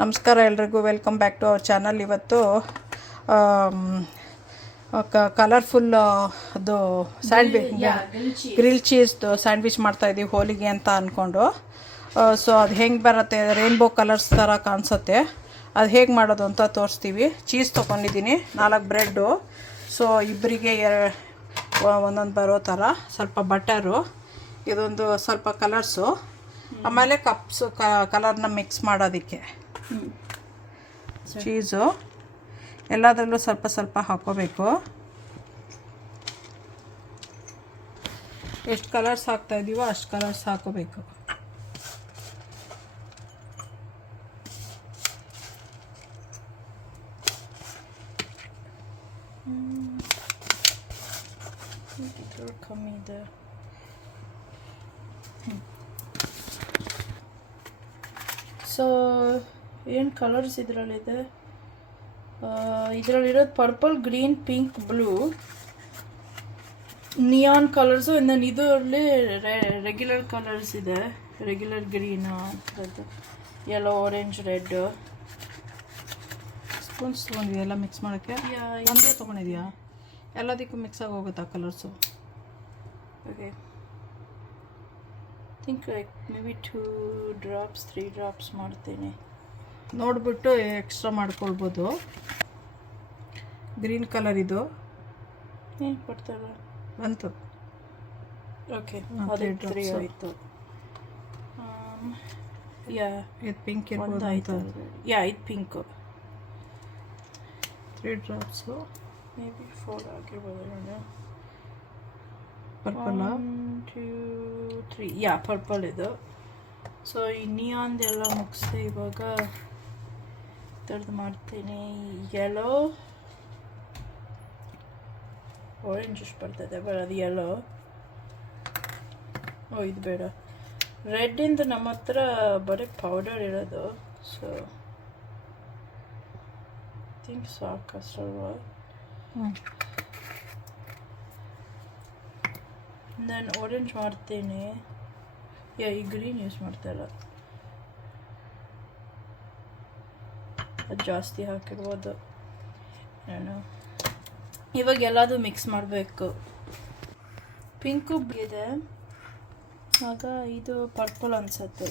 ನಮಸ್ಕಾರ ಎಲ್ರಿಗೂ, welcome back to our channel. ಇವತ್ತು ಕಲರ್ಫುಲ್ ಅದು ಗ್ರಿಲ್ ಚೀಸ್ದು ಸ್ಯಾಂಡ್ವಿಚ್ ಮಾಡ್ತಾಯಿದ್ದೀವಿ ಹೋಲಿಗೆ ಅಂತ ಅಂದ್ಕೊಂಡು. ಸೊ ಅದು ಹೆಂಗೆ ಬರುತ್ತೆ, ರೈನ್ಬೋ ಕಲರ್ಸ್ ಥರ ಕಾಣಿಸುತ್ತೆ. ಅದು ಹೇಗೆ ಮಾಡೋದು ಅಂತ ತೋರಿಸ್ತೀವಿ. ಚೀಸ್ ತೊಗೊಂಡಿದ್ದೀನಿ, 4 ಬ್ರೆಡ್ಡು. ಸೊ ಇಬ್ಬರಿಗೆ ಒಂದೊಂದು ಬರೋ ಥರ, ಸ್ವಲ್ಪ ಬಟರು, ಇದೊಂದು ಸ್ವಲ್ಪ ಕಲರ್ಸು, ಆಮೇಲೆ ಕಪ್ಸು ಕಲರ್ನ ಮಿಕ್ಸ್ ಮಾಡೋದಕ್ಕೆ ಚೀಸು ಎಲ್ಲದರಲ್ಲೂ ಸ್ವಲ್ಪ ಸ್ವಲ್ಪ ಹಾಕ್ಕೋಬೇಕು. ಎಷ್ಟು ಕಲರ್ಸ್ ಹಾಕ್ತಾಯಿದ್ದೀವೋ ಅಷ್ಟು ಕಲರ್ಸ್ ಹಾಕ್ಕೋಬೇಕು. ಕಮ್ಮಿ ಇದೆ. ಸೊ ಏನು ಕಲರ್ಸ್ ಇದರಲ್ಲಿದೆ? ಇದರಲ್ಲಿರೋದು purple, green, pink, blue, neon colours. ಇನ್ನೊಂದು ಇದರಲ್ಲಿ ರೆಗ್ಯುಲರ್ ಕಲರ್ಸ್ ಇದೆ, regular green, yellow, orange, red. Spoons ತೊಗೊಂಡಿದ್ಯಾ ಎಲ್ಲ ಮಿಕ್ಸ್ ಮಾಡೋಕ್ಕೆ? ಒಂದೇ ತೊಗೊಂಡಿದ್ಯಾ? ಎಲ್ಲದಕ್ಕೂ ಮಿಕ್ಸ್ ಆಗಿ ಹೋಗುತ್ತಾ colours? Okay, think like maybe 2 drops 3 drops ಮಾಡ್ತೀನಿ. ನೋಡಿಬಿಟ್ಟು ಎಕ್ಸ್ಟ್ರಾ ಮಾಡ್ಕೊಳ್ಬೋದು. ಗ್ರೀನ್ ಕಲರ್ ಇದು ಏನು ಕೊಡ್ತಾರೆ ಬಂತು. ಓಕೆ, ಅದೇ 3 ಆಯಿತು. ಇದು ಪಿಂಕ್ ಇರ್ಬೋದು. ಆಯಿತು, ಇದು ಪಿಂಕು. 3 drops, ಮೇ ಬಿ 4 ಆಗಿರ್ಬೋದು. ಪರ್ಪಲ್ 1 2 3 ಪರ್ಪಲ್ ಇದು. ಸೊ ಈ ನಿಯಾನ್ದೆಲ್ಲ ಮುಗಿಸ್ದೆ. ಇವಾಗ ಥರದ್ದು ಮಾಡ್ತೀನಿ. ಯೆಲ್ಲೋ, ಆರೆಂಜ್ ಇಷ್ಟು ಬರ್ತದೆ, ಬಟ್ ಅದು ಯೆಲ್ಲೋ. ಇದು ಬೇಡ. ರೆಡ್ಡಿಂದ ನಮ್ಮ ಹತ್ರ ಬರೀ ಪೌಡರ್ ಇರೋದು. ಸೊ ಥಿಂಕ್ ಸಾಕಷ್ಟಲ್ವಾ? ನಾನು ಆರೆಂಜ್ ಮಾಡ್ತೀನಿ. ಈ ಗ್ರೀನ್ ಯೂಸ್ ಮಾಡ್ತಾಯಿಲ್ಲ, ಅದು ಜಾಸ್ತಿ ಹಾಕಿರ್ಬೋದು. ನಾನು ಇವಾಗ ಎಲ್ಲದೂ ಮಿಕ್ಸ್ ಮಾಡಬೇಕು. ಪಿಂಕು ಇದೆ, ಆಗ ಇದು ಪರ್ಪಲ್ ಅನಿಸುತ್ತೆ.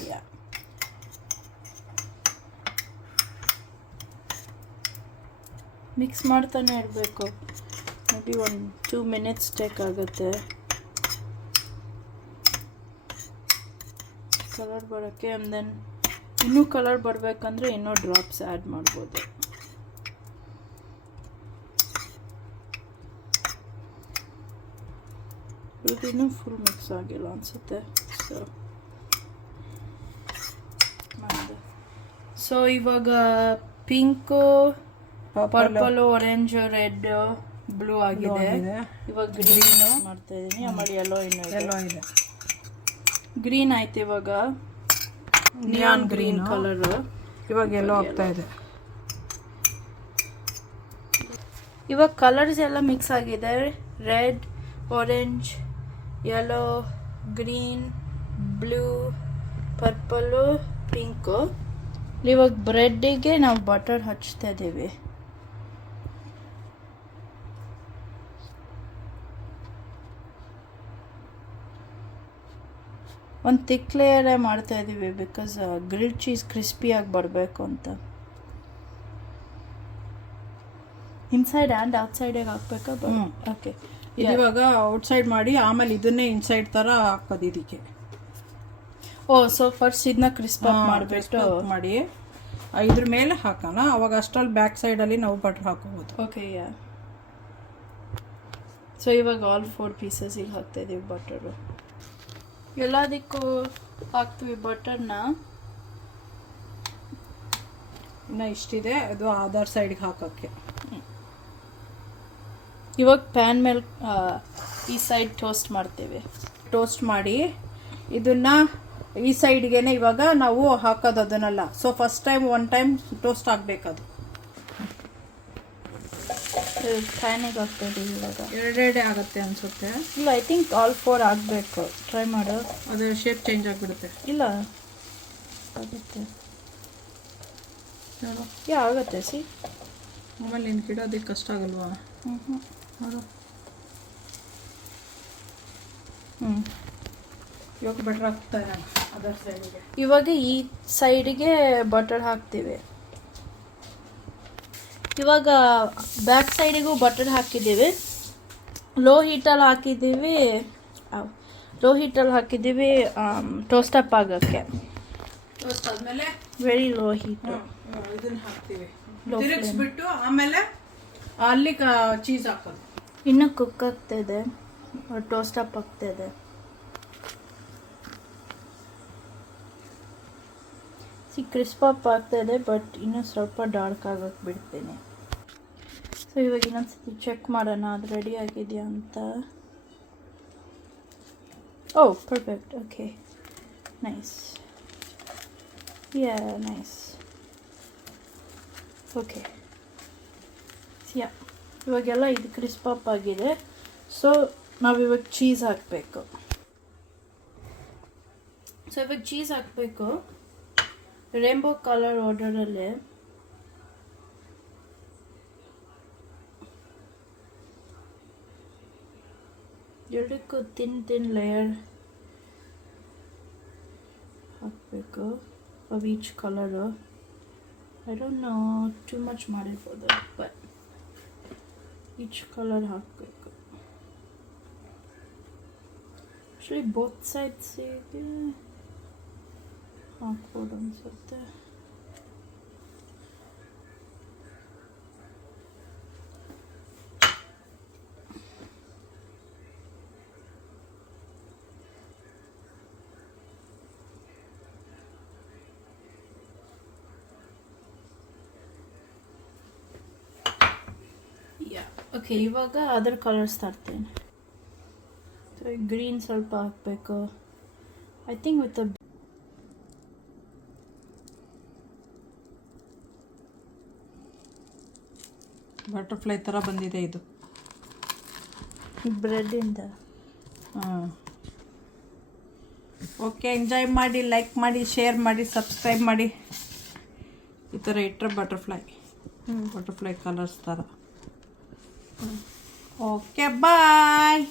ಮಿಕ್ಸ್ ಮಾಡ್ತಾನೆ ಇರಬೇಕು. ಮೇ ಬಿ 1-2 minutes ಟೇಕ್ ಆಗುತ್ತೆ ಕಲರ್ ಬರೋಕ್ಕೆ. ಆ್ಯಂಡ್ ದೆನ್ ಇನ್ನೂ ಕಲರ್ ಬರಬೇಕಂದ್ರೆ ಇನ್ನೂ ಡ್ರಾಪ್ಸ್ ಆ್ಯಡ್ ಮಾಡ್ಬೋದು. ಇದು ಇನ್ನೂ ಫುಲ್ ಮಿಕ್ಸ್ ಆಗಿಲ್ಲ ಅನಿಸುತ್ತೆ. ಸೊ ಇವಾಗ pink, purple, orange, red, blue ಆಗಿದೆ. ಇವಾಗ ಗ್ರೀನು ಮಾಡ್ತಾಯಿದ್ದೀನಿ. ಆಮೇಲೆ ಯೆಲ್ಲೋ ಇದೆ. ಗ್ರೀನ್ ಆಯ್ತು. ಇವಾಗ ನಿಯಾನ್ ಗ್ರೀನ್ ಕಲರು. ಇವಾಗ ಎಲ್ಲೋ ಆಗ್ತಾ ಇದೆ. ಇವಾಗ ಕಲರ್ಸ್ ಎಲ್ಲ ಮಿಕ್ಸ್ ಆಗಿದೆ. Red, orange, yellow, green, blue, purple, pink. ಇವಾಗ ಬ್ರೆಡ್ಡಿಗೆ ನಾವು ಬಟರ್ ಹಚ್ತಾ ಇದ್ದೀವಿ. ಒಂದು ಥಿಕ್ ಲೇಯರೇ ಮಾಡ್ತಾ ಇದ್ದೀವಿ, ಬಿಕಾಸ್ ಗ್ರಿಲ್ಡ್ ಚೀಸ್ ಕ್ರಿಸ್ಪಿಯಾಗಿ ಬರಬೇಕು ಅಂತ. ಇನ್ಸೈಡ್ ಆ್ಯಂಡ್ ಔಟ್ಸೈಡಿಗೆ ಹಾಕ್ಬೇಕಾ? ಓಕೆ, ಇವಾಗ ಔಟ್ಸೈಡ್ ಮಾಡಿ ಆಮೇಲೆ ಇದನ್ನೇ ಇನ್ಸೈಡ್ ಥರ ಹಾಕೋದು ಇದಕ್ಕೆ. ಸೊ ಫಸ್ಟ್ ಇದನ್ನ ಕ್ರಿಸ್ಪ್ ಮಾಡಿಬಿಟ್ಟು ಮಾಡಿ ಇದ್ರ ಮೇಲೆ ಹಾಕೋಣ. ಅವಾಗ ಅಷ್ಟರಲ್ಲಿ ಬ್ಯಾಕ್ ಸೈಡಲ್ಲಿ ನಾವು ಬಟರ್ ಹಾಕೋಬೋದು. ಓಕೆ, ಸೊ ಇವಾಗ ಆಲ್ 4 ಪೀಸಸ್ಸಿಗೆ ಹಾಕ್ತಾಯಿದ್ದೀವಿ ಬಟರು. ಎಲ್ಲದಕ್ಕೂ ಹಾಕ್ತೀವಿ ಬಟರ್ನ. ಇನ್ನು ಇಷ್ಟಿದೆ, ಅದು ಅದರ್ ಸೈಡ್ಗೆ ಹಾಕೋಕ್ಕೆ. ಇವಾಗ ಪ್ಯಾನ್ ಮೇಲೆ ಈ ಸೈಡ್ ಟೋಸ್ಟ್ ಮಾಡ್ತೇವೆ. ಟೋಸ್ಟ್ ಮಾಡಿ ಇದನ್ನು ಈ ಸೈಡ್ಗೆ ಇವಾಗ ನಾವು ಹಾಕೋದು ಅದನ್ನೆಲ್ಲ. So first time 1 time toast ಆಗಬೇಕದು. ಪ್ಯಾನಿಗೆ ಹಾಕ್ತಾಯಿದ್ದೀವಿ. ಇವಾಗ 2 ಆಗುತ್ತೆ ಅನಿಸುತ್ತೆ. ಇಲ್ಲ, ಐ ಥಿಂಕ್ ಆಲ್ 4 ಆಗಬೇಕು. ಟ್ರೈ ಮಾಡು, ಅದರ ಶೇಪ್ ಚೇಂಜ್ ಆಗಿಬಿಡುತ್ತೆ. ಇಲ್ಲ ಆಗುತ್ತೆ. ನೋಡು ಆಗುತ್ತೆ ಸಿ. ಆಮೇಲೆ ನೀನು ಇಡೋದಕ್ಕೆ ಕಷ್ಟ ಆಗಲ್ವಾ? ನೋಡು ಇವಾಗ ಬಟರ್ ಹಾಕ್ತಾರೆ ಅದರ ಸೈಡಿಗೆ. ಇವಾಗ ಈ ಸೈಡಿಗೆ ಬಟರ್ ಹಾಕ್ತೀವಿ. ಇವಾಗ ಬ್ಯಾಕ್ ಸೈಡಿಗೂ ಬಟರ್ ಹಾಕಿದ್ದೀವಿ. ಲೋ ಹೀಟಲ್ಲಿ ಹಾಕಿದ್ದೀವಿ ಟೋಸ್ಟ್ ಅಪ್ ಆಗೋಕ್ಕೆ. ಟೋಸ್ಟ್ ಆದಮೇಲೆ ವೆರಿ ಲೋ ಹೀಟ್ ಇದನ್ನು ಹಾಕ್ತೀವಿ, ತಿರುಗಿಸ್ಬಿಟ್ಟು ಆಮೇಲೆ ಅಲ್ಲಿ ಚೀಸ್ ಹಾಕೋದು. ಇನ್ನೂ ಕುಕ್ ಆಗ್ತಾಯಿದೆ, ಟೋಸ್ಟ್ ಅಪ್ ಆಗ್ತಾಯಿದೆ. ಕ್ರಿಸ್ಪ್ ಅಪ್ ಆಗ್ತಾಯಿದೆ, ಬಟ್ ಇನ್ನೂ ಸ್ವಲ್ಪ ಡಾರ್ಕ್ ಆಗೋಕ್ಕೆ ಬಿಡ್ತೀನಿ. ಸೊ ಇವಾಗ ಇನ್ನೊಂದ್ಸತಿ ಚೆಕ್ ಮಾಡೋಣ ಅದು ರೆಡಿ ಆಗಿದೆಯಾ ಅಂತ. Oh perfect, okay, nice, yeah nice, okay. ಇವಾಗೆಲ್ಲ ಇದು ಕ್ರಿಸ್ಪ್ ಅಪ್ ಆಗಿದೆ. ಸೊ ನಾವಿವಾಗ ಚೀಸ್ ಹಾಕಬೇಕು. ರೇನ್ಬೋ ಕಲರ್ ಆರ್ಡರಲ್ಲಿ ಎರಡಕ್ಕೂ ತಿನ್ ಲೇಯರ್ ಹಾಕಬೇಕು of each colour. I don't know too much ಮಾಡಿರ್ಬೋದು, ಬಟ್ ಈಚ್ ಕಲರ್ ಹಾಕಬೇಕು. ಆ್ಯಕ್ಚುಲಿ ಬೋತ್ ಸೈಡ್ಸಿಗೆ ಹಾಕ್ಬೋದು ಅನಿಸುತ್ತೆ. ಓಕೆ, ಇವಾಗ ಅದರ ಕಲರ್ಸ್ ತರ್ತೇನೆ. ಗ್ರೀನ್ ಸ್ವಲ್ಪ ಹಾಕಬೇಕು. ಐ ಥಿಂಕ್ ವಿತ್ ಬಟರ್ಫ್ಲೈ ಥರ ಬಂದಿದೆ ಇದು ಬ್ರೆಡ್ಡಿಂದ. ಓಕೆ, ಎಂಜಾಯ್ ಮಾಡಿ, ಲೈಕ್ ಮಾಡಿ, ಶೇರ್ ಮಾಡಿ, ಸಬ್ಸ್ಕ್ರೈಬ್ ಮಾಡಿ. ಈ ಥರ ಇಟ್ಟರೆ ಬಟರ್ಫ್ಲೈ ಕಲರ್ಸ್ ಥರ. ಓಕೆ, ಬಾಯ್.